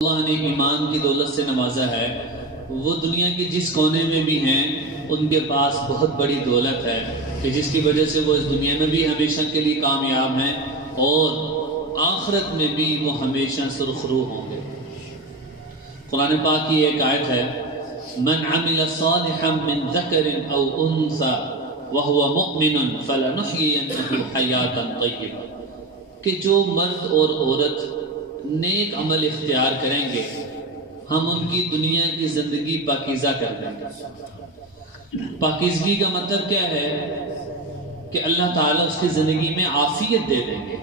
اللہ نے ایمان کی دولت سے نوازا ہے، وہ دنیا کے جس کونے میں بھی ہیں ان کے پاس بہت بڑی دولت ہے کہ جس کی وجہ سے وہ اس دنیا میں بھی ہمیشہ کے لیے کامیاب ہیں اور آخرت میں بھی وہ ہمیشہ سرخرو ہوں گے۔ قرآن پاک کی ایک آیت ہے، من عمل صالحا من ذکر او انثى وهو مؤمن فلنحيينه حیاتا طیبہ، کہ جو مرد اور عورت نیک عمل اختیار کریں گے ہم ان کی دنیا کی زندگی پاکیزہ کر دیں گے۔ پاکیزگی کا مطلب کیا ہے کہ اللہ تعالیٰ اس کی زندگی میں عافیت دے دیں گے۔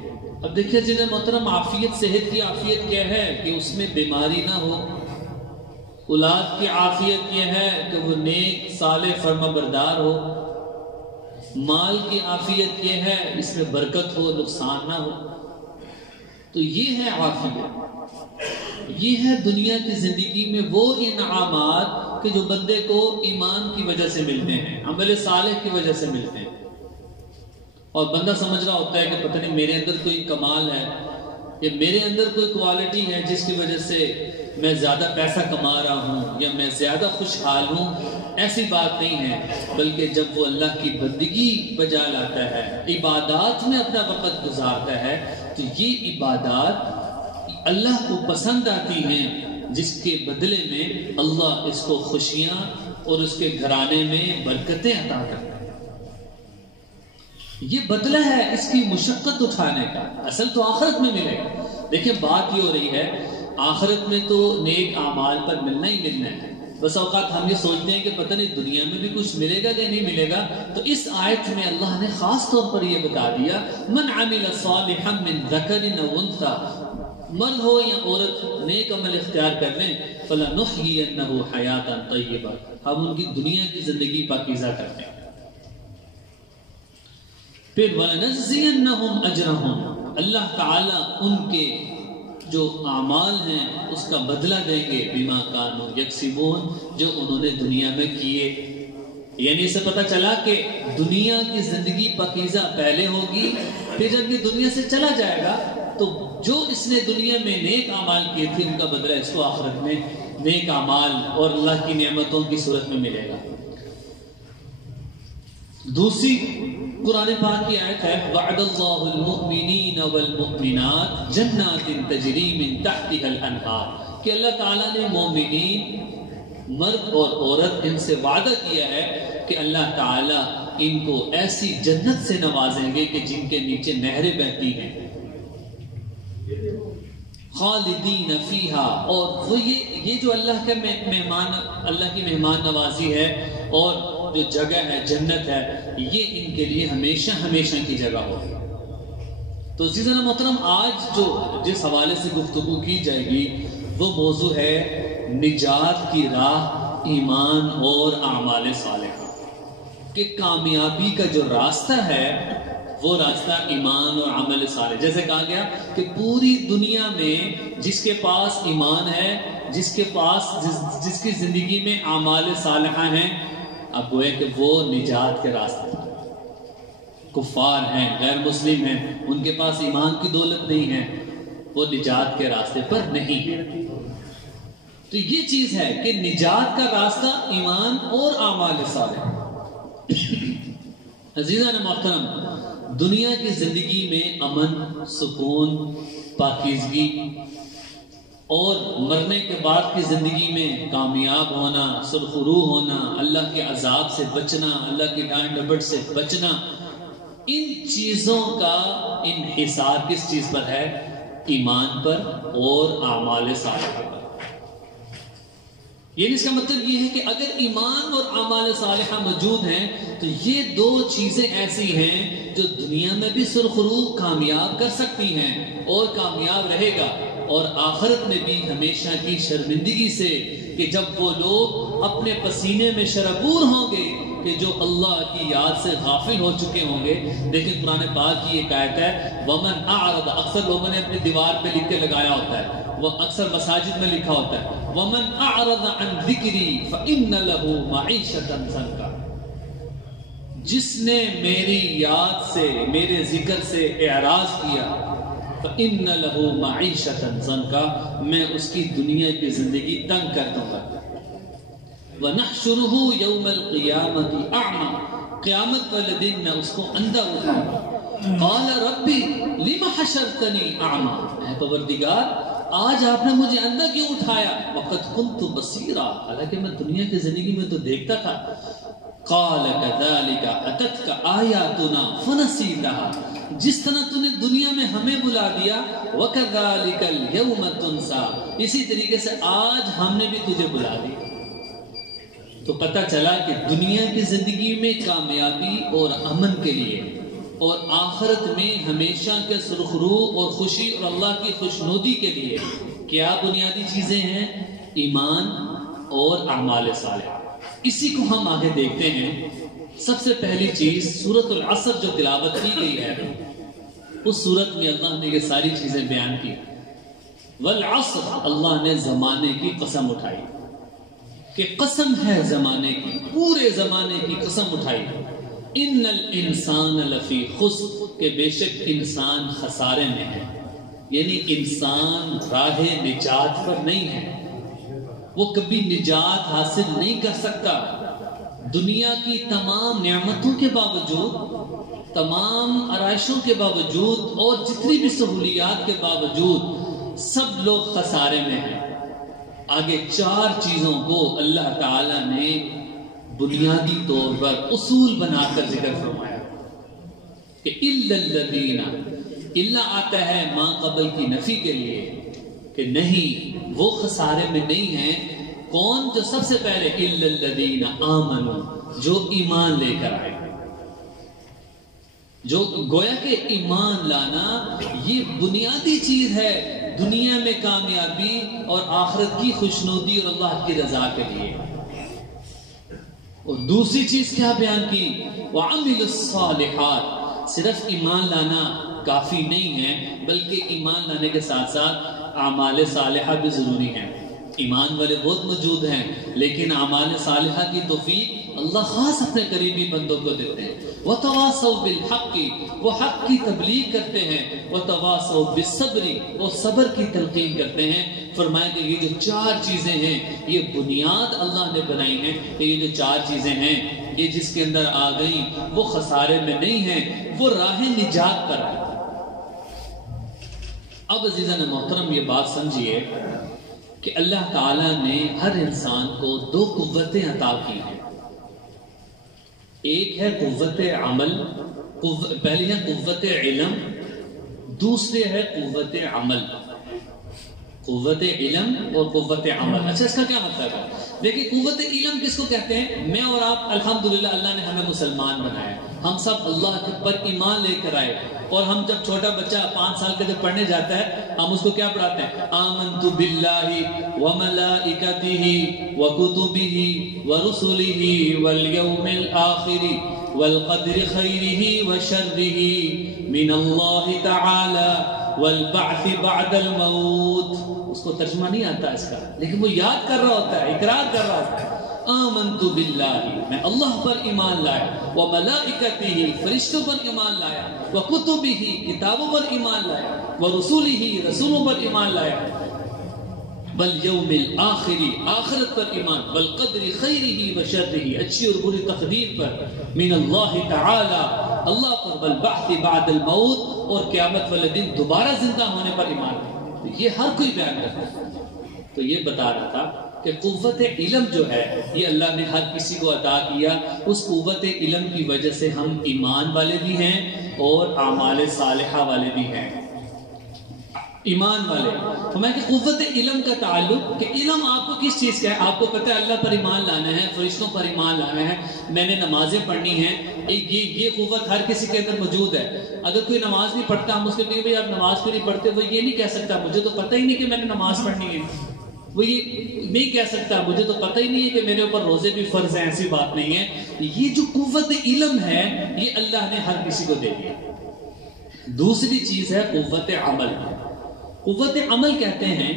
اب دیکھیے جنہیں محترم، عافیت، صحت کی عافیت کیا ہے کہ اس میں بیماری نہ ہو، اولاد کی عافیت یہ ہے کہ وہ نیک صالح فرما بردار ہو، مال کی عافیت یہ ہے اس میں برکت ہو، نقصان نہ ہو۔ تو یہ ہے عافیت، یہ ہے دنیا کی زندگی میں وہ انعامات کہ جو بندے کو ایمان کی وجہ سے ملتے ہیں، عمل صالح کی وجہ سے ملتے ہیں۔ اور بندہ سمجھ رہا ہوتا ہے کہ پتہ نہیں میرے اندر کوئی کمال ہے یا میرے اندر کوئی کوالٹی ہے جس کی وجہ سے میں زیادہ پیسہ کما رہا ہوں یا میں زیادہ خوشحال ہوں۔ ایسی بات نہیں ہے، بلکہ جب وہ اللہ کی بندگی بجا لاتا ہے، عبادات میں اپنا وقت گزارتا ہے، تو یہ عبادات اللہ کو پسند آتی ہیں، جس کے بدلے میں اللہ اس کو خوشیاں اور اس کے گھرانے میں برکتیں عطا کرتا ہے۔ یہ بدلہ ہے اس کی مشقت اٹھانے کا، اصل تو آخرت میں ملے گا۔ دیکھیں بات یہ ہو رہی ہے، آخرت میں تو نیک اعمال پر ملنا ہی ملنا ہے۔ بس اوقات ہم یہ سوچتے ہیں کہ پتہ نہیں دنیا میں بھی کچھ ملے گا کہ نہیں ملے گا، تو اس آیت میں اللہ نے خاص طور پر یہ بتا دیا، من عمل صالحا من ذکر او انثى، مرد ہو یا عورت نیک عمل اختیار کر لیں، فلنحيينه حیاتا طیبہ، ہم ان کی دنیا کی زندگی پاکیزہ کرتے ہیں۔ پھر وَلَنَجْزِيَنَّهُمْ أَجْرَهُمْ، اللہ تعالیٰ ان کے جو اعمال ہیں اس کا بدلہ دیں گے، بما کانوا یکسبون، جو انہوں نے دنیا میں کیے۔ یعنی اسے پتہ چلا کہ دنیا کی زندگی پاکیزہ پہلے ہوگی، پھر جب یہ دنیا سے چلا جائے گا تو جو اس نے دنیا میں نیک اعمال کیے تھے ان کا بدلہ اس کو آخرت میں نیک اعمال اور اللہ کی نعمتوں کی صورت میں ملے گا۔ دوسری قرآن پاک کی آیت ہے، وعد اللہ المؤمنین والمؤمنات جنات تجری من تحتها الانہار، کہ اللہ تعالیٰ نے مومنین مرد اور عورت ان سے وعدہ کیا ہے کہ اللہ تعالیٰ ان کو ایسی جنت سے نوازیں گے کہ جن کے نیچے نہریں بہتی ہیں، خالدین فیہا، اور وہ یہ جو اللہ کے مہمان، اللہ کی مہمان نوازی ہے اور جو جگہ ہے جنت ہے، یہ ان کے لیے ہمیشہ ہمیشہ کی جگہ ہوگی۔ تو اسی طرح محترم آج جو جس حوالے سے گفتگو کی جائے گی وہ موضوع ہے نجات کی راہ ایمان اور اعمال صالحہ، کہ کامیابی کا جو راستہ ہے وہ راستہ ایمان اور عمل صالح۔ جیسے کہا گیا کہ پوری دنیا میں جس کے پاس ایمان ہے، جس کے پاس جس کی زندگی میں اعمال صالحہ ہیں، اب گویا کہ وہ نجات کے راستے، کفار ہیں، غیر مسلم ہیں، ان کے پاس ایمان کی دولت نہیں ہے، وہ نجات کے راستے پر نہیں ہے۔ تو یہ چیز ہے کہ نجات کا راستہ ایمان اور اعمال صالح۔ عزیزان محترم، دنیا کی زندگی میں امن، سکون، پاکیزگی اور مرنے کے بعد کی زندگی میں کامیاب ہونا، سرخرو ہونا، اللہ کے عذاب سے بچنا، اللہ کی ڈانٹ ڈپٹ سے بچنا، ان چیزوں کا انحصار کس چیز پر ہے؟ ایمان پر اور اعمال صالحہ پر۔ یعنی اس کا مطلب یہ ہے کہ اگر ایمان اور اعمال صالحہ موجود ہیں تو یہ دو چیزیں ایسی ہیں جو دنیا میں بھی سرخرو کامیاب کر سکتی ہیں اور کامیاب رہے گا، اور آخرت میں بھی ہمیشہ کی شرمندگی سے، کہ جب وہ لوگ اپنے پسینے میں شرابور ہوں گے کہ جو اللہ کی یاد سے غافل ہو چکے ہوں گے۔ لیکن قرآن پاک کی ایک آیت ہے، وَمَنْ أَعْرَضَ، اکثر لوگوں نے اپنی دیوار پہ لکھ کے لگایا ہوتا ہے، وہ اکثر مساجد میں لکھا ہوتا ہے، وَمَنْ أَعْرَضَ عَنْ ذِكْرِي فَإِنَّ لَهُ مَعِيشَةً ضَنْكًا، جس نے میری یاد سے، میرے ذکر سے اعراض کیا، فإن له معیشۃ ضنکا، میں اس کی دنیا کی زندگی تنگ کر دوں گا. وَنَحْشُرُهُ يَوْمَ الْقِيَامَةِ أَعْمَى، قیامت والے دن میں اس کو اندھا اٹھاؤں گا. قال ربی لم حشرتنی اعمی، اے پروردگار آج آپ نے مجھے اندھا کیوں اٹھایا؟ وقد كنت بصیرا، حالانکہ میں دنیا کی زندگی میں تو دیکھتا تھا. قال كذلك اتتك آیاتنا فنسیتها، جس طرح تو نے دنیا میں ہمیں بلا دیا، وكذلك اليوم تنسى، اسی طریقے سے آج ہم نے بھی تجھے بلا دیا. تو پتہ چلا کہ دنیا کی زندگی میں کامیابی اور امن کے لیے اور آخرت میں ہمیشہ کے سرخرو اور خوشی اور اللہ کی خوشنودی کے لیے کیا بنیادی چیزیں ہیں؟ ایمان اور اعمال صالحہ. اسی کو ہم آگے دیکھتے ہیں. سب سے پہلی چیز سورۃ العصر جو تلاوت کی گئی ہے، اس سورت میں اللہ نے یہ ساری چیزیں بیان کی. والعصر، اللہ نے زمانے کی قسم اٹھائی کہ قسم ہے زمانے کی، پورے زمانے کی قسم اٹھائی. ان الانسان لفی خسر، کہ بے شک انسان خسارے میں ہے، یعنی انسان راہ نجات پر نہیں ہے، وہ کبھی نجات حاصل نہیں کر سکتا. دنیا کی تمام نعمتوں کے باوجود، تمام آرائشوں کے باوجود اور جتنی بھی سہولیات کے باوجود سب لوگ خسارے میں ہیں. آگے چار چیزوں کو اللہ تعالی نے بنیادی طور پر اصول بنا کر ذکر فرمایا کہ الا الذین، الا آتا ہے ماں قبل کی نفی کے لیے کہ نہیں وہ خسارے میں نہیں ہیں. کون؟ جو سب سے پہلے الا الذین آمنوا، جو ایمان لے کر آئے. جو گویا کہ ایمان لانا یہ بنیادی چیز ہے دنیا میں کامیابی اور آخرت کی خوشنودی اور اللہ کی رضا کے لیے. اور دوسری چیز کیا بیان کی؟ وَعَمِلُ الصَّالِحَاتِ، صرف ایمان لانا کافی نہیں ہے بلکہ ایمان لانے کے ساتھ ساتھ اعمال صالحہ بھی ضروری ہیں. ایمان والے بہت موجود ہیں لیکن اعمال صالحہ کی توفیق اللہ خاص اپنے قریبی بندوں کو دیتے ہیں. وَتَوَاصَوْا بِالْحَقِّ، وہ حق کی تبلیغ کرتے ہیں. وَتَوَاصَوْا بِالصَّبْرِ، وہ صبر کی تلقین کرتے ہیں. فرمایا کہ یہ جو چار چیزیں ہیں یہ بنیاد اللہ نے بنائی ہیں کہ یہ جو چار چیزیں ہیں یہ جس کے اندر آ گئی وہ خسارے میں نہیں ہیں، وہ راہ نجات پر ہے. اب عزیزان محترم یہ بات سمجھیے کہ اللہ تعالیٰ نے ہر انسان کو دو قوتیں عطا کی ہیں. ایک ہے قوت عمل، پہلی ہے قوت علم، دوسرے ہے قوت عمل. قوت علم اور قوت عمل. اچھا اس کا کیا مطلب ہے؟ دیکھیں قوت علم کس کو کہتے ہیں؟ میں اور آپ الحمدللہ اللہ نے ہمیں مسلمان بنایا، ہم سب اللہ پر ایمان لے کر آئے. اور ہم جب چھوٹا بچہ 5 سال کا جب پڑھنے جاتا ہے ہم اس کو کیا پڑھاتے ہیں؟ آمنت باللہ وملائکتہ وکتبہ ورسلہ والیوم الآخر والقدر خیرہ وشرہ من اللہ تعالی والبعث بعد الموت. اس کو ترجمہ نہیں آتا اس کا لیکن وہ یاد کر رہا ہوتا ہے، اقرار کر رہا ہوتا ہے. آمنت باللہ، میں اللہ پر ایمان لایا، وملائکتہ، فرشتوں پر ایمان لایا، وکتبہ، کتابوں پر ایمان لایا، ورسلہ، رسولوں پر ایمان لایا، والیوم الآخر، آخرت پر ایمان، والقدر خیرہ وشرہ، اچھی اور بری تقدیر پر، من اللہ تعالی، اللہ پر، والبعث بعد الموت، اور قیامت والے دن دوبارہ زندہ ہونے پر ایمان. یہ ہر کوئی بیان کرتا ہے. تو یہ بتا رہا تھا کہ قوت علم جو ہے یہ اللہ نے ہر کسی کو عطا کیا. اس قوت علم کی وجہ سے ہم ایمان والے بھی ہیں اور اعمال صالحہ والے بھی ہیں. ایمان والے ہمیں کہ قوت علم کا تعلق کہ علم آپ کو کس چیز کا ہے؟ آپ کو پتہ ہے اللہ پر ایمان لانا ہے، فرشتوں پر ایمان لانا ہے، میں نے نمازیں پڑھنی ہیں. یہ قوت ہر کسی کے اندر موجود ہے. اگر کوئی نماز نہیں پڑھتا ہم اس کو کہیں بھائی آپ نماز کیوں نہیں پڑھتے، وہ یہ نہیں کہہ سکتا مجھے تو پتہ ہی نہیں کہ میں نے نماز پڑھنی ہے. وہ یہ نہیں کہہ سکتا مجھے تو پتہ ہی نہیں ہے کہ میرے اوپر روزے بھی فرض ہیں. ایسی بات نہیں ہے. یہ جو قوت علم ہے یہ اللہ نے ہر کسی کو دے دیا. دوسری چیز ہے قوت عمل. قوت عمل کہتے ہیں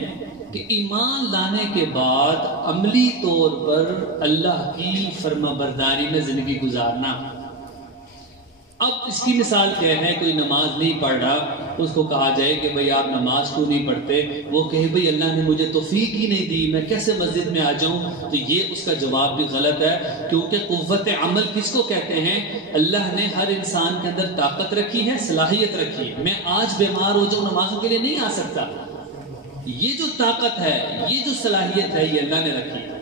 کہ ایمان لانے کے بعد عملی طور پر اللہ کی فرما برداری میں زندگی گزارنا. اب اس کی مثال کیا ہے؟ کوئی نماز نہیں پڑھ رہا، اس کو کہا جائے کہ بھئی آپ نماز کیوں نہیں پڑھتے؟ وہ کہے بھئی اللہ نے مجھے توفیق ہی نہیں دی، میں کیسے مسجد میں آ جاؤں؟ تو یہ اس کا جواب بھی غلط ہے، کیونکہ قوت عمل کس کو کہتے ہیں؟ اللہ نے ہر انسان کے اندر طاقت رکھی ہے، صلاحیت رکھی ہے۔ میں آج بیمار ہو جاؤں نمازوں کے لیے نہیں آ سکتا، یہ جو طاقت ہے، یہ جو صلاحیت ہے، یہ اللہ نے رکھی ہے۔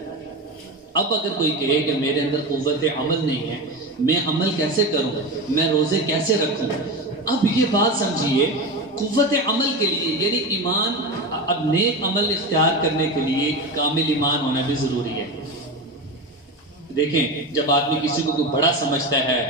اب اگر کوئی کہے کہ میرے اندر قوت عمل نہیں ہے، میں عمل کیسے کروں، میں روزے کیسے رکھوں؟ اب یہ بات سمجھیے، قوت عمل کے لیے یعنی ایمان، اب نیک عمل اختیار کرنے کے لیے کامل ایمان ہونا بھی ضروری ہے۔ دیکھیں، جب آدمی کسی کو کوئی بڑا سمجھتا ہے،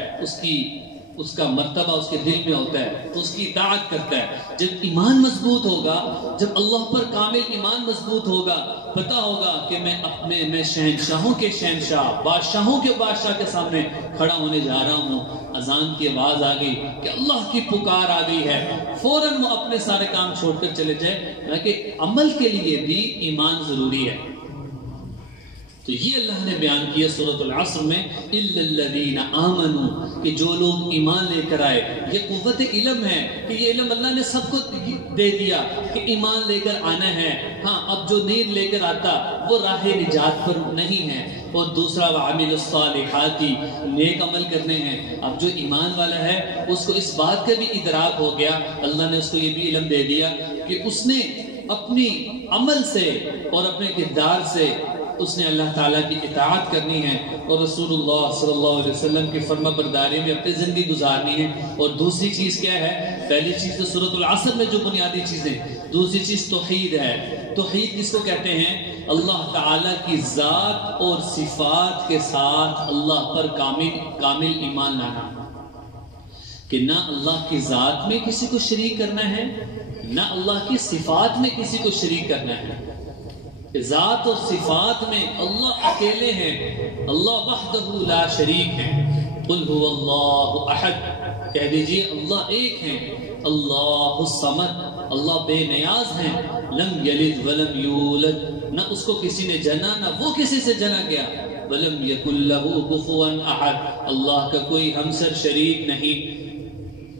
اس کا مرتبہ اس کے دل میں ہوتا ہے تو اس کی اطاعت کرتا ہے۔ جب ایمان مضبوط ہوگا، جب اللہ پر کامل ایمان مضبوط ہوگا، پتہ ہوگا کہ میں شہنشاہوں کے شہنشاہ، بادشاہوں کے بادشاہ کے سامنے کھڑا ہونے جا رہا ہوں، اذان کی آواز آ گئی کہ اللہ کی پکار آ گئی ہے، فوراً وہ اپنے سارے کام چھوڑ کر چلے جائے۔ کہ عمل کے لیے بھی ایمان ضروری ہے۔ تو یہ اللہ نے بیان کیا سورۃ العصر میں، الا الذین آمنوا، کہ جو لوگ ایمان لے کر آئے۔ یہ قوت علم ہے کہ یہ علم اللہ نے سب کو دے دیا کہ ایمان لے کر آنا ہے۔ ہاں، اب جو نیند لے کر آتا وہ راہ نجات پر نہیں ہے۔ اور دوسرا وعمل الصالحات، نیک عمل کرنے ہیں۔ اب جو ایمان والا ہے اس کو اس بات کا بھی ادراک ہو گیا، اللہ نے اس کو یہ بھی علم دے دیا کہ اس نے اپنی عمل سے اور اپنے کردار سے اس نے اللہ تعالیٰ کی اطاعت کرنی ہے اور رسول اللہ صلی اللہ علیہ وسلم کی فرما برداری میں اپنی زندگی گزارنی ہے۔ اور دوسری چیز کیا ہے؟ پہلی چیز تو سورۃ العصر میں جو بنیادی چیزیں، دوسری چیز توحید ہے۔ توحید کس کو کہتے ہیں؟ اللہ تعالیٰ کی ذات اور صفات کے ساتھ اللہ پر کامل ایمان لانا، کہ نہ اللہ کی ذات میں کسی کو شریک کرنا ہے، نہ اللہ کی صفات میں کسی کو شریک کرنا ہے۔ ذات اور صفات میں اللہ اکیلے ہیں، اللہ وحدہ لا شریک ہے۔ قل هو اللہ احد، کہہ دیجئے اللہ ایک ہیں، اللہ الصمد، اللہ بے نیاز ہیں، لم یلد ولم یولد، نہ اس کو کسی نے جنا نہ وہ کسی سے جنا گیا، ولم یکن لہ کفوا احد، اللہ کا کوئی ہمسر شریک نہیں۔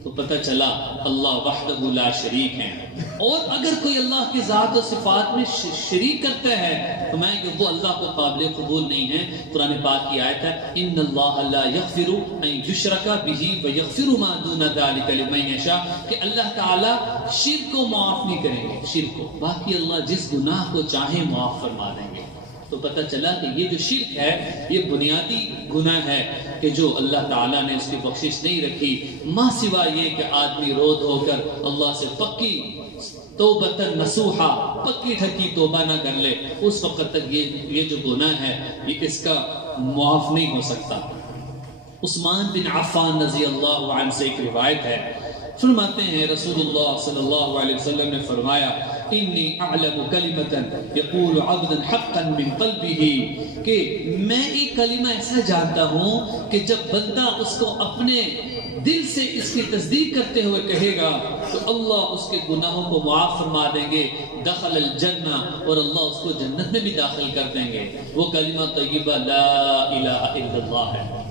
تو پتہ چلا اللہ وحدہ لا شریک ہیں۔ اور اگر کوئی اللہ کی ذات و صفات میں شریک کرتا ہے تو میں کہ وہ اللہ کو قابل قبول نہیں ہے۔ قرآن پاک کی آیت ہے، ان اللہ لا یغفر ان یشرک بہ ویغفر ما دون ذلک لمن یشاء، کہ اللہ تعالی شرک کو معاف نہیں کریں گے، شرک کو، باقی اللہ جس گناہ کو چاہے معاف فرما دیں گے۔ تو پتہ چلا کہ یہ جو شرک ہے یہ بنیادی گناہ ہے کہ جو اللہ تعالیٰ نے اس کی بخشش نہیں رکھی، ماں سوا یہ کہ آدمی رو دھو کر اللہ سے پکی توبۃ نصوحا، پکی ٹھکی توبہ نہ کر لے، اس وقت تک یہ جو گناہ ہے یہ اس کا معاف نہیں ہو سکتا۔ عثمان بن عفان رضی اللہ عنہ سے ایک روایت ہے، فرماتے ہیں رسول اللہ صلی اللہ علیہ وسلم نے فرمایا، انی اعلم کلمۃ یقول عبد حقا من قلبہ، کہ میں ایک کلمہ ایسا جانتا ہوں کہ جب بندہ اس کو اپنے دل سے اس کی تصدیق کرتے ہوئے کہے گا تو اللہ اس کے گناہوں کو معاف فرما دیں گے، دخل الجنہ، اور اللہ اس کو جنت میں بھی داخل کر دیں گے۔ وہ کلمہ طیبہ لا الہ الا اللہ ہے۔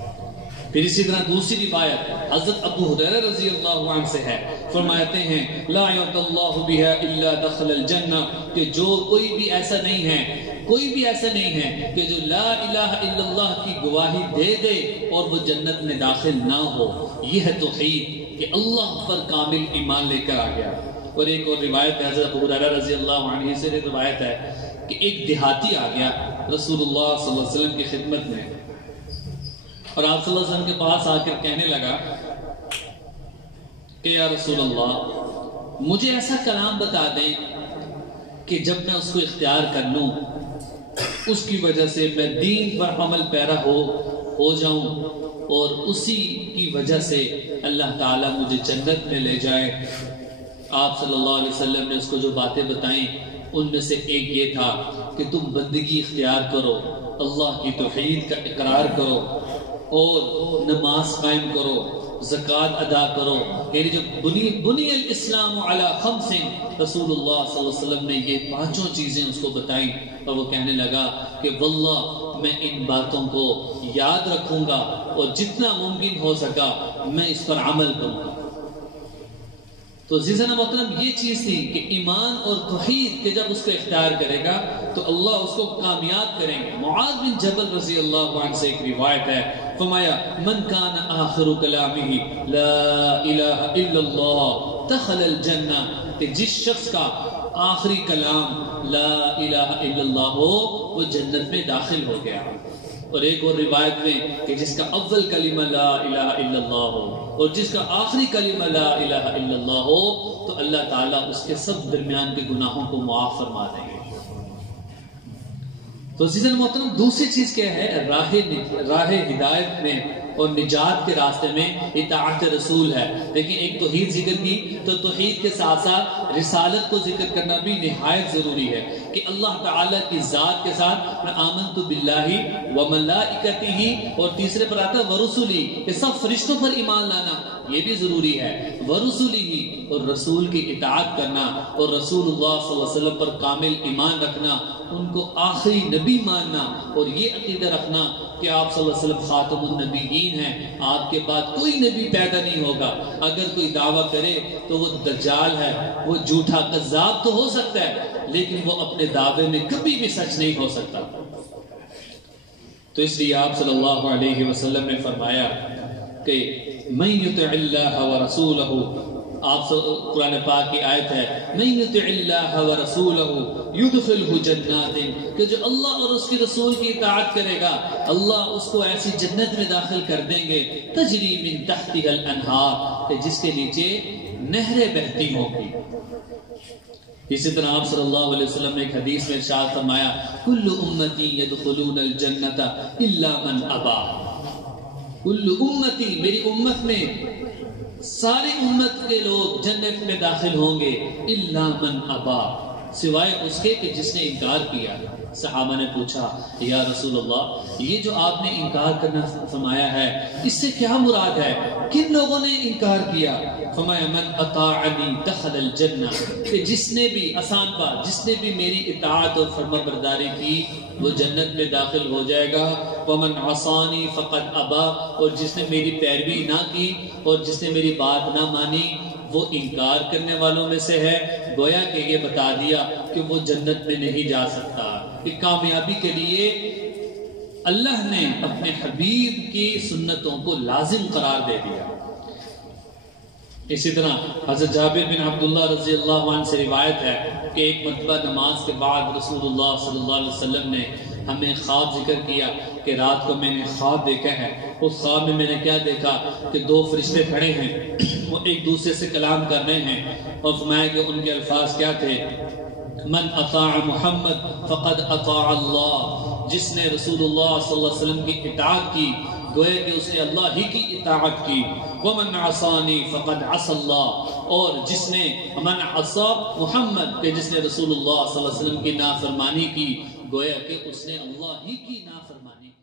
پھر اسی طرح دوسری روایت حضرت ابو ہریرہ رضی اللہ عنہ سے ہے، فرماتے ہیں لا یعط اللہ بها الا دخل الجنہ، کہ جو کوئی بھی ایسا نہیں ہے کہ جو لا الہ الا اللہ کی گواہی دے دے اور وہ جنت میں داخل نہ ہو۔ یہ ہے توحید کہ اللہ پر کامل ایمان لے کر آ گیا۔ اور ایک اور روایت ہے حضرت ابو ہریرہ رضی اللہ عنہ سے روایت ہے کہ ایک دیہاتی آ گیا رسول اللہ صلی اللہ علیہ وسلم کی خدمت میں، اور آپ صلی اللہ علیہ وسلم کے پاس آ کر کہنے لگا کہ یا رسول اللہ مجھے ایسا کلام بتا دیں کہ جب میں اس کو اختیار کر لوں اس کی وجہ سے میں دین پر عمل پیرا ہو جاؤں اور اسی کی وجہ سے اللہ تعالیٰ مجھے جنت میں لے جائے۔ آپ صلی اللہ علیہ وسلم نے اس کو جو باتیں بتائیں ان میں سے ایک یہ تھا کہ تم بندگی اختیار کرو، اللہ کی توحید کا اقرار کرو اور نماز قائم کرو، زکوٰۃ ادا کرو۔ یعنی جو بنی الاسلام علی خمس، رسول اللہ صلی اللہ علیہ وسلم نے یہ پانچوں چیزیں اس کو بتائیں، اور وہ کہنے لگا کہ واللہ میں ان باتوں کو یاد رکھوں گا اور جتنا ممکن ہو سکا میں اس پر عمل کروں گا۔ تو عزیزانا محترم یہ چیز تھی کہ ایمان اور توحید کے جب اس کو اختیار کرے گا تو اللہ اس کو کامیاب کریں گے۔ معاذ بن جبل رضی اللہ عنہ سے ایک روایت ہے، فرمایا من کان آخر کلامہ لا الہ الا اللہ دخل الجنہ، کہ جس شخص کا آخری کلام لا الہ الا اللہ ہو وہ جنت میں داخل ہو گیا۔ اور ایک اور روایت میں کہ جس کا اول کلمہ لا الہ الا اللہ ہو اور جس کا آخری کلمہ لا الہ الا اللہ ہو تو اللہ تعالیٰ اس کے سب درمیان کے گناہوں کو معاف فرما دیں گے۔ تو عزیزاً محترم دوسری چیز کیا ہے؟ راہ ہدایت میں اور نجات کے راستے میں اطاعت رسول ہے۔ دیکھیں ایک توحید ذکر کی تو توحید کے ساتھ ساتھ رسالت کو ذکر کرنا بھی نہایت ضروری ہے کہ اللہ تعالیٰ کی ذات کے ساتھ میں آمنت باللہ وملائکتہ، اور تیسرے پر آتا ہے ورسلی، کہ سب فرشتوں پر ایمان لانا یہ بھی ضروری ہے، ورسلی، اور رسول کی اطاعت کرنا اور رسول اللہ صلی اللہ علیہ وسلم پر کامل ایمان رکھنا، ان کو آخری نبی ماننا اور یہ عقیدہ رکھنا کہ آپ صلی اللہ علیہ وسلم خاتم النبیین ہیں، آپ کے بعد کوئی نبی پیدا نہیں ہوگا۔ اگر کوئی دعویٰ کرے تو وہ دجال ہے، وہ جھوٹا کذاب تو ہو سکتا ہے لیکن وہ اپنے دعوے میں کبھی بھی سچ نہیں ہو سکتا۔ تو اس لیے آپ صلی اللہ علیہ وسلم نے فرمایا کہ من یطع اللہ ورسولہ، آپ قرآن پاک کی آیت ہے من یطع اللہ ورسولہ یدخلہ جنات، کہ جو اللہ اور اس کے رسول کی اطاعت کرے گا اللہ اس کو ایسی جنت میں داخل کر دیں گے تجری من تحتها الانہار، کہ جس کے نیچے نہریں بہتی ہوں گی۔ اسی طرح آپ صلی اللہ علیہ وسلم نے ایک حدیث میں ارشاد فرمایا کل امتی یدخلون الجنت الا من ابا، کل امتی، میری امت میں ساری امت کے لوگ جنت میں داخل ہوں گے الا من ابا، سوائے اس کے کہ جس نے انکار کیا۔ صحابہ نے پوچھا یا رسول اللہ یہ جو آپ نے انکار کرنا فرمایا ہے اس سے کیا مراد ہے؟ کن لوگوں نے انکار کیا؟ فرمایا من اطاعنی دخل الجنہ، کہ جس نے بھی آسان بات، جس نے بھی میری اطاعت اور فرما برداری کی وہ جنت میں داخل ہو جائے گا۔ ومن عصانی فقد ابا، اور جس نے میری پیروی نہ کی اور جس نے میری بات نہ مانی وہ انکار کرنے والوں میں سے ہے۔ گویا کہ یہ بتا دیا کہ وہ جنت میں نہیں جا سکتا۔ کہ کامیابی کے لیے اللہ نے اپنے حبیب کی سنتوں کو لازم قرار دے دیا۔ اسی طرح حضرت جابر بن عبداللہ رضی اللہ عنہ سے روایت ہے کہ ایک مرتبہ نماز کے بعد رسول اللہ صلی اللہ علیہ وسلم نے ہمیں خواب ذکر کیا کہ رات کو میں نے خواب دیکھا ہے۔ اس خواب میں نے کیا دیکھا کہ دو فرشتے کھڑے ہیں، وہ ایک دوسرے سے کلام کر رہے ہیں، اور فرمایا کہ ان کے الفاظ کیا تھے؟ من اطاع محمد فقد اطاع اللہ، جس نے رسول اللہ صلی اللہ علیہ وسلم کی اطاعت کی گویا کہ اس نے اللہ ہی کی اطاعت کی۔ ومن عصانی فقد عصى اللہ، اور جس نے من عصى محمد، کہ جس نے رسول اللہ صلی اللہ علیہ وسلم کی نافرمانی کی گویا کہ اس نے اللہ ہی کی نافرمانی کی۔